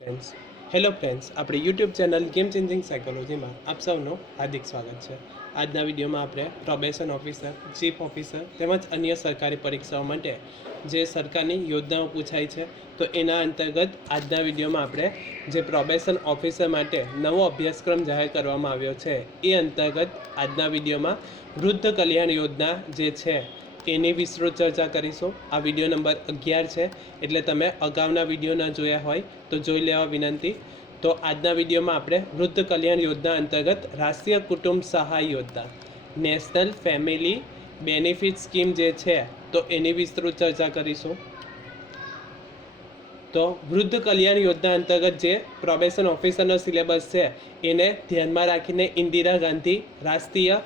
Friends hello friends આપણી YouTube channel game changing સાયકોલોજીમાં આપ સૌનું હાર્દિક સ્વાગત છે. આજના વિડીયોમાં આપણે પ્રોબેશન ઓફિસર ચીફ ઓફિસર તેમજ અન્ય સરકારી પરીક્ષાઓ માટે જે સરકારની યોજનાઓ પૂછાય છે, તો એના અંતર્ગત આજના વિડીયોમાં આપણે જે પ્રોબેશન ઓફિસર માટે નવો અભ્યાસક્રમ જાહેર કરવામાં આવ્યો છે, એ અંતર્ગત આજના વિડીયોમાં વૃદ્ધ કલ્યાણ યોજના જે છે એની વિસ્તૃત ચર્ચા કરીશું. આ વીડિયો નંબર અગિયાર છે, એટલે તમે અગાઉના વીડિયો ન જોયા હોય તો જોઈ લેવા વિનંતી. તો આજના વિડીયોમાં આપણે વૃદ્ધ કલ્યાણ યોજના અંતર્ગત રાષ્ટ્રીય કુટુંબ સહાય યોજના, નેશનલ ફેમિલી બેનિફિટ સ્કીમ જે છે, તો એની વિસ્તૃત ચર્ચા કરીશું. તો વૃદ્ધ કલ્યાણ યોજના અંતર્ગત જે પ્રોબેશન ઓફિસરનો સિલેબસ છે, એને ધ્યાનમાં રાખીને ઇન્દિરા ગાંધી રાષ્ટ્રીય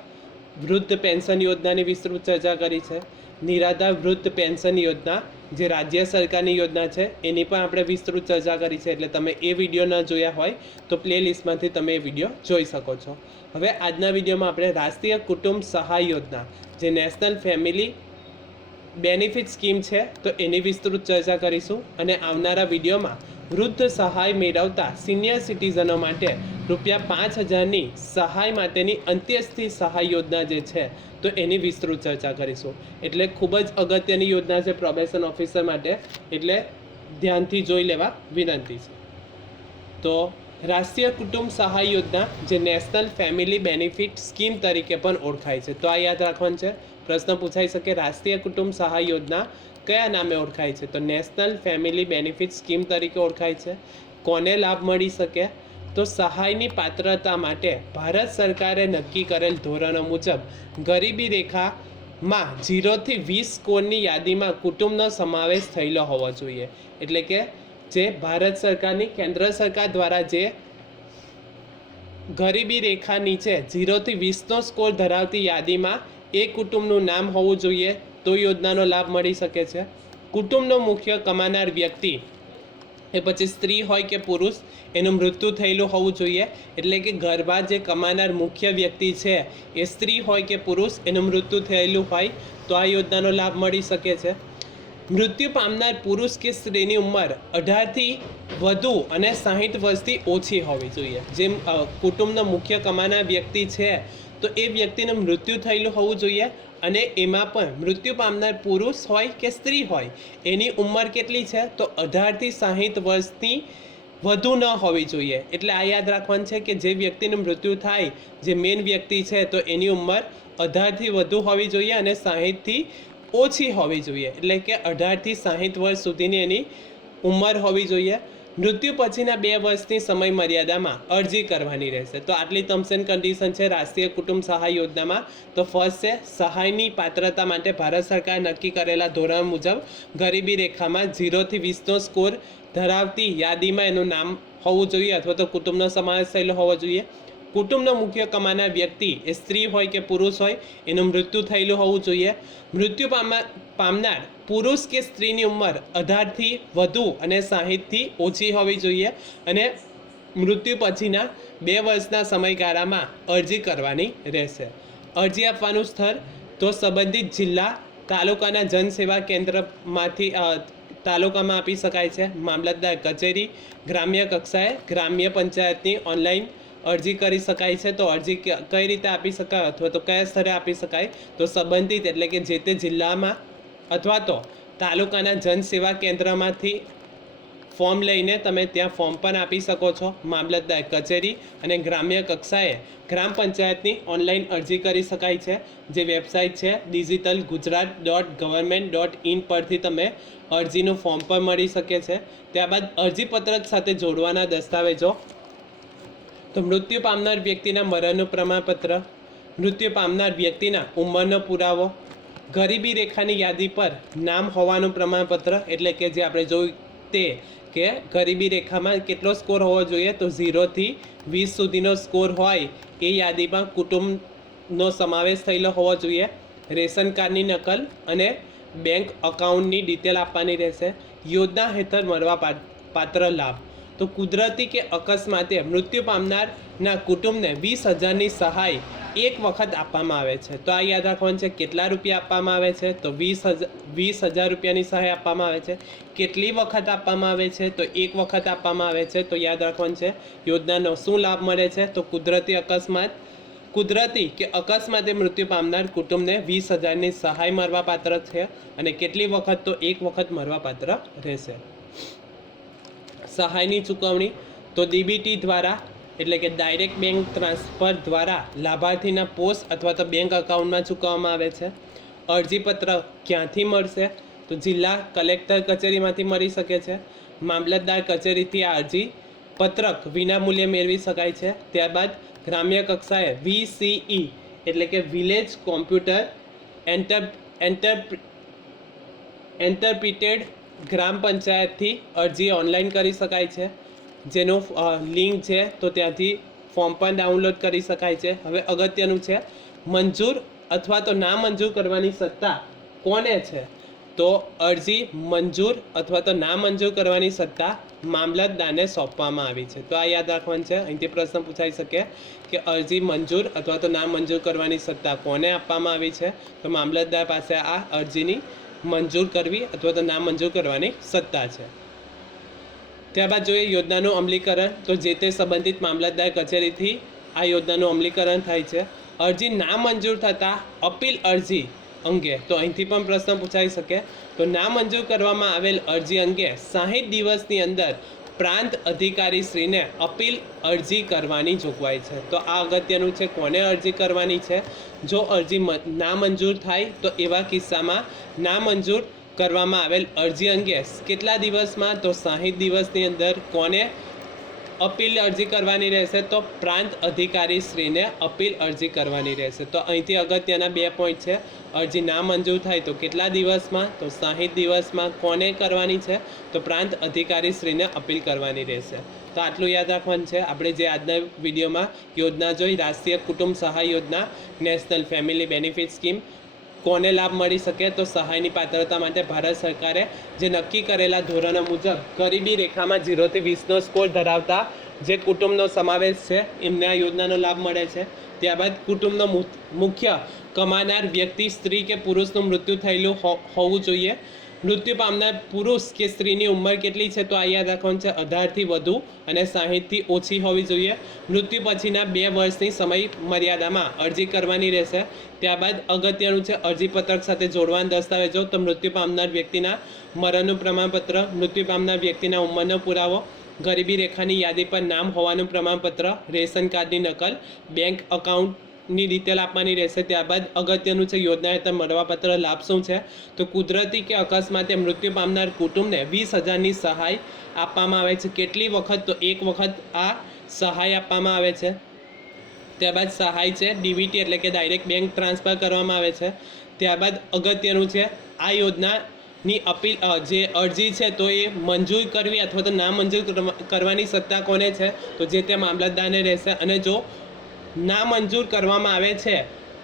વૃદ્ધ પેન્શન યોજનાની વિસ્તૃત ચર્ચા કરી છે. નિરાધાર વૃદ્ધ પેન્શન યોજના, જે રાજ્ય સરકારની યોજના છે, એની પણ આપણે વિસ્તૃત ચર્ચા કરી છે. એટલે તમે એ વીડિયો ન જોયા હોય, તો પ્લે લિસ્ટમાંથી તમે એ વીડિયો જોઈ શકો છો. હવે આજના વિડીયોમાં આપણે રાષ્ટ્રીય કુટુંબ સહાય યોજના, જે નેશનલ ફેમિલી બેનિફિટ સ્કીમ છે, તો એની વિસ્તૃત ચર્ચા કરીશું. અને આવનારા વિડીયોમાં વૃદ્ધ સહાય મેળવતા સિનિયર સિટીઝનો માટે રૂપિયા પાંચ હજારની સહાય માટેની અંત્યસ્થી સહાય યોજના જે છે, તો એની વિસ્તૃત ચર્ચા કરીશું. એટલે ખૂબ જ અગત્યની યોજના છે પ્રોબેશન ઓફિસર માટે. એટલે ધ્યાનથી જોઈ લેવા વિનંતી છે. તો રાષ્ટ્રીય કુટુંબ સહાય યોજના, જે નેશનલ ફેમિલી બેનિફિટ સ્કીમ તરીકે પણ ઓળખાય છે. તો આ યાદ રાખવાનું છે. પ્રશ્ન પૂછાઈ શકે રાષ્ટ્રીય કુટુંબ સહાય યોજના કયા નામે ઓળખાય છે? તો નેશનલ ફેમિલી બેનિફિટ સ્કીમ તરીકે ઓળખાય છે. કોને લાભ મળી શકે? તો સહાયની પાત્રતા માટે ભારત સરકારે નક્કી કરેલ ધોરણો મુજબ ગરીબી રેખામાં જીરોથી વીસ સ્કોરની યાદીમાં કુટુંબનો સમાવેશ થયેલો હોવો જોઈએ. એટલે કે જે ભારત સરકારની, કેન્દ્ર સરકાર દ્વારા જે ગરીબી રેખા નીચે ઝીરોથી વીસનો સ્કોર ધરાવતી યાદીમાં એ કુટુંબનું નામ હોવું જોઈએ. તો યોજનાનો લાભ મળી શકે છે. કુટુંબનો મુખ્ય કમાનાર વ્યક્તિ એ પછી સ્ત્રી હોય કે પુરુષ, એનું મૃત્યુ થયેલું હોવું જોઈએ. એટલે કે ઘરમાં જે કમાનાર મુખ્ય વ્યક્તિ છે, એ સ્ત્રી હોય કે પુરુષ, એનું મૃત્યુ થયેલું હોય, તો આ યોજનાનો લાભ મળી શકે છે. મૃત્યુ પામનાર પુરુષ કે સ્ત્રીની ઉંમર અઢારથી વધુ અને સાહીઠ વર્ષથી ઓછી હોવી જોઈએ. જેમ કુટુંબનો મુખ્ય કમાનાર વ્યક્તિ છે તો એ વ્યક્તિનું મૃત્યુ થયેલું હોવું જોઈએ અને એમાં પણ મૃત્યુ પામનાર પુરુષ હોય કે સ્ત્રી હોય, એની ઉંમર કેટલી છે? તો અઢારથી સાહીઠ વર્ષની વધુ ન હોવી જોઈએ. એટલે આ યાદ રાખવાનું છે કે જે વ્યક્તિનું મૃત્યુ થાય, જે મેન વ્યક્તિ છે, તો એની ઉંમર અઢારથી વધુ હોવી જોઈએ અને સાહીઠથી ઓછી હોવી જોઈએ. એટલે કે અઢારથી સાહીઠ વર્ષ સુધીની એની ઉંમર હોવી જોઈએ. મૃત્યુ પછીના બે વર્ષની સમય મર્યાદામાં અરજી કરવાની રહેશે. તો આટલી ટર્મ્સ એન્ડ કન્ડિશન છે રાષ્ટ્રીય કુટુંબ સહાય યોજનામાં. તો ફર્સ્ટ છે, સહાયની પાત્રતા માટે ભારત સરકાર નક્કી કરેલા ધોરણ મુજબ ગરીબી રેખામાં ઝીરોથી વીસનો સ્કોર ધરાવતી યાદીમાં એનું નામ હોવું જોઈએ અથવા તો કુટુંબનો સમાવેશ થયેલો હોવો જોઈએ. કુટુંબનો મુખ્ય કમાનાર વ્યક્તિ એ સ્ત્રી હોય કે પુરુષ હોય, એનું મૃત્યુ થયેલું હોવું જોઈએ. મૃત્યુ પામા, પામનાર પુરુષ કે સ્ત્રીની ઉંમર અઢારથી વધુ અને સાહીઠથી ઓછી હોવી જોઈએ અને મૃત્યુ પછીના બે વર્ષના સમયગાળામાં અરજી કરવાની રહેશે. અરજી આપવાનું સ્થળ તો સંબંધિત જિલ્લા તાલુકાના જનસેવા કેન્દ્રમાંથી તાલુકામાં આપી શકાય છે. મામલતદાર કચેરી, ગ્રામ્ય કક્ષાએ ગ્રામ્ય પંચાયતની ઓનલાઈન અરજી કરી શકાય છે, તો અરજી કઈ રીતે આપી શકાય અથવા તો કયા સ્તરે આપી શકાય, તો સંબંધિત એટલે કે જે તે જિલ્લામાં અથવા તો તાલુકાના જનસેવા કેન્દ્રમાંથી ફોર્મ લઈને તમે ત્યાં ફોર્મ પણ આપી શકો છો, મામલતદાર કચેરી અને ગ્રામ્ય કક્ષાએ ગ્રામ પંચાયતની ઓનલાઈન અરજી કરી શકાય છે, જે વેબસાઇટ છે digital Gujarat dot government dot in પરથી તમે અરજીનું ફોર્મ પણ મળી શકે છે. ત્યારબાદ અરજીપત્રક સાથે જોડવાના દસ્તાવેજો તો મૃત્યુ પામનાર વ્યક્તિના મરણનું પ્રમાણપત્ર, મૃત્યુ પામનાર વ્યક્તિના ઉંમરનો પુરાવો, ગરીબી રેખાની યાદી પર નામ હોવાનું પ્રમાણપત્ર, એટલે કે જે આપણે જોયું તે કે ગરીબી રેખામાં કેટલો સ્કોર હોવો જોઈએ તો ઝીરોથી વીસ સુધીનો સ્કોર હોય એ યાદીમાં કુટુંબનો સમાવેશ થયેલો હોવો જોઈએ, રેશન કાર્ડની નકલ અને બેંક અકાઉન્ટની ડિટેલ આપવાની રહેશે, યોજના હેઠળ મળવા પાત્ર લાભ. તો કુદરતી કે અકસ્માતે મૃત્યુ પામનારના કુટુંબને વીસ હજારની સહાય એક વખત આપવામાં આવે છે. તો આ યાદ રાખવાનું છે, કેટલા રૂપિયા આપવામાં આવે છે? તો વીસ હજાર વીસ હજાર રૂપિયાની સહાય આપવામાં આવે છે. કેટલી વખત આપવામાં આવે છે? તો એક વખત આપવામાં આવે છે. તો યાદ રાખવાનું છે, યોજનાનો શું લાભ મળે છે? તો કુદરતી અકસ્માત, કુદરતી કે અકસ્માતે મૃત્યુ પામનાર કુટુંબને વીસ હજારની સહાય મળવાપાત્ર છે અને કેટલી વખત? તો એક વખત મળવાપાત્ર રહેશે. સહાયની ચૂકવણી તો ડીબીટી દ્વારા, એટલે કે ડાયરેક્ટ બેંક ટ્રાન્સફર દ્વારા લાભાર્થીના પોસ્ટ અથવા તો બેંક અકાઉન્ટમાં ચૂકવવામાં આવે છે. અરજીપત્ર ક્યાંથી મળશે? તો જિલ્લા કલેક્ટર કચેરીમાંથી મળી શકે છે. મામલતદાર કચેરીથી આ અરજી પત્રક વિનામૂલ્યે મેળવી શકાય છે. ત્યારબાદ ગ્રામ્ય કક્ષાએ વીસીઈ, એટલે કે village computer enter enter, entrepreneur ગ્રામ પંચાયતથી અરજી ઓનલાઈન કરી શકાય છે. જેનું લિંક છે તો ત્યાંથી ફોર્મ પણ ડાઉનલોડ કરી શકાય છે. હવે અગત્યનું છે, મંજૂર અથવા તો ના મંજૂર કરવાની સત્તા કોને છે? તો અરજી મંજૂર અથવા તો ના મંજૂર કરવાની સત્તા મામલતદારને સોંપવામાં આવી છે. તો આ યાદ રાખવાનું છે. અહીંથી પ્રશ્ન પૂછાઈ શકે કે અરજી મંજૂર અથવા તો ના મંજૂર કરવાની સત્તા કોને આપવામાં આવી છે? તો મામલતદાર પાસે આ અરજીની મંજૂર કરવી અથવા તો ના મંજૂર કરવાની સત્તા છે. ત્યારબાદ જોઈએ યોજનાનું અમલીકરણ. તો જે તે સંબંધિત મામલતદાર કચેરીથી આ યોજનાનું અમલીકરણ થાય છે. અરજી ના મંજૂર થતાં અપીલ અરજી અંગે, તો અહીંથી પણ પ્રશ્ન પૂછાઈ શકે. તો ના મંજૂર કરવામાં આવેલ અરજી અંગે સાહીઠ દિવસની અંદર પ્રાંત અધિકારીશ્રીને અપીલ અરજી કરવાની જોગવાઈ છે. તો આ અગત્યનું છે, કોને અરજી કરવાની છે? જો અરજી નામંજૂર થાય, તો એવા કિસ્સામાં નામંજૂર કરવામાં આવેલ અરજી અંગે કેટલા દિવસમાં? તો સાહીઠ દિવસની અંદર કોને અપીલ અરજી કરવાની રહેશે તો પ્રાંત અધિકારી શ્રીને અપીલ અરજી કરવાની રહેશે. તો અહીંથી અગત્યના બે પોઈન્ટ છે. અરજી ના મંજૂર થાય તો કેટલા દિવસમાં? તો સાહીઠ દિવસમાં કોને કરવાની છે? તો પ્રાંત અધિકારી શ્રીને અપીલ કરવાની રહેશે. તો આટલું યાદ રાખવાનું છે. આપણે જે આજના વિડીયોમાં યોજના જોઈ, રાષ્ટ્રીય કુટુંબ સહાય યોજના, નેશનલ ફેમિલી બેનિફિટ સ્કીમ કોને લાભ મળી શકે તો સહાયની પાત્રતા માટે ભારત સરકારે જે નક્કી કરેલા ધોરણો મુજબ ગરીબી રેખામાં ઝીરોથી વીસનો સ્કોર ધરાવતા જે કુટુંબનો સમાવેશ છે, એમને આ યોજનાનો લાભ મળે છે. ત્યારબાદ કુટુંબનો મુખ્ય કમાનાર વ્યક્તિ સ્ત્રી કે પુરુષનું મૃત્યુ થયેલું હોવું જોઈએ. મૃત્યુ પામનાર પુરુષ કે સ્ત્રીની ઉંમર કેટલી છે તો આ યાદ રાખવાનું છે અઢારથી વધુ અને સાહીઠથી ઓછી હોવી જોઈએ. મૃત્યુ પછીના બે વર્ષની સમય મર્યાદામાં અરજી કરવાની રહેશે. ત્યારબાદ અગત્યનું છે અરજીપત્રક સાથે જોડવાના દસ્તાવેજો. તો મૃત્યુ પામનાર વ્યક્તિના મરણનું પ્રમાણપત્ર, મૃત્યુ પામનાર વ્યક્તિના ઉંમરનો પુરાવો, ગરીબી રેખાની યાદી પર નામ હોવાનું પ્રમાણપત્ર, રેશન કાર્ડની નકલ, બેંક અકાઉન્ટની ડિટેલ આપવાની રહેશે. ત્યારબાદ અગત્યનું છે યોજના હેઠળ મળવાપત્ર લાભ શું છે? તો કુદરતી કે અકસ્માતે મૃત્યુ પામનાર કુટુંબને વીસ હજારની સહાય આપવામાં આવે છે. કેટલી વખત? તો એક વખત આ સહાય આપવામાં આવે છે. ત્યારબાદ સહાય છે ડીવીટી એટલે કે ડાયરેક્ટ બેંક ટ્રાન્સફર કરવામાં આવે છે. ત્યારબાદ અગત્યનું છે, આ યોજનાની અપીલ જે અરજી છે, તો એ મંજૂર કરવી અથવા તો ના મંજૂર કરવા- કરવાની સત્તા કોને છે? તો જે તે મામલતદારને રહેશે. અને જો ના મંજૂર કરવામાં આવે છે.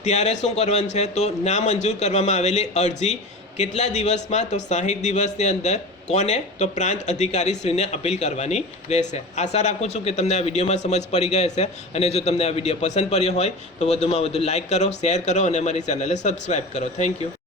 ત્યારે શું કરવાનું છે? તો ના મંજૂર કરવામાં આવેલી અરજી કેટલા દિવસમાં? તો સાહીઠ દિવસની અંદર કોને? તો પ્રાંત અધિકારીશ્રીને અપીલ કરવાની રહેશે. આશા રાખું છું કે તમને આ વિડીયોમાં સમજ પડી ગઈ હશે અને જો તમને આ વીડિયો પસંદ પડ્યો હોય તો વધુમાં વધુ લાઇક કરો, શેર કરો અને અમારી ચેનલને સબસ્ક્રાઈબ કરો. Thank you.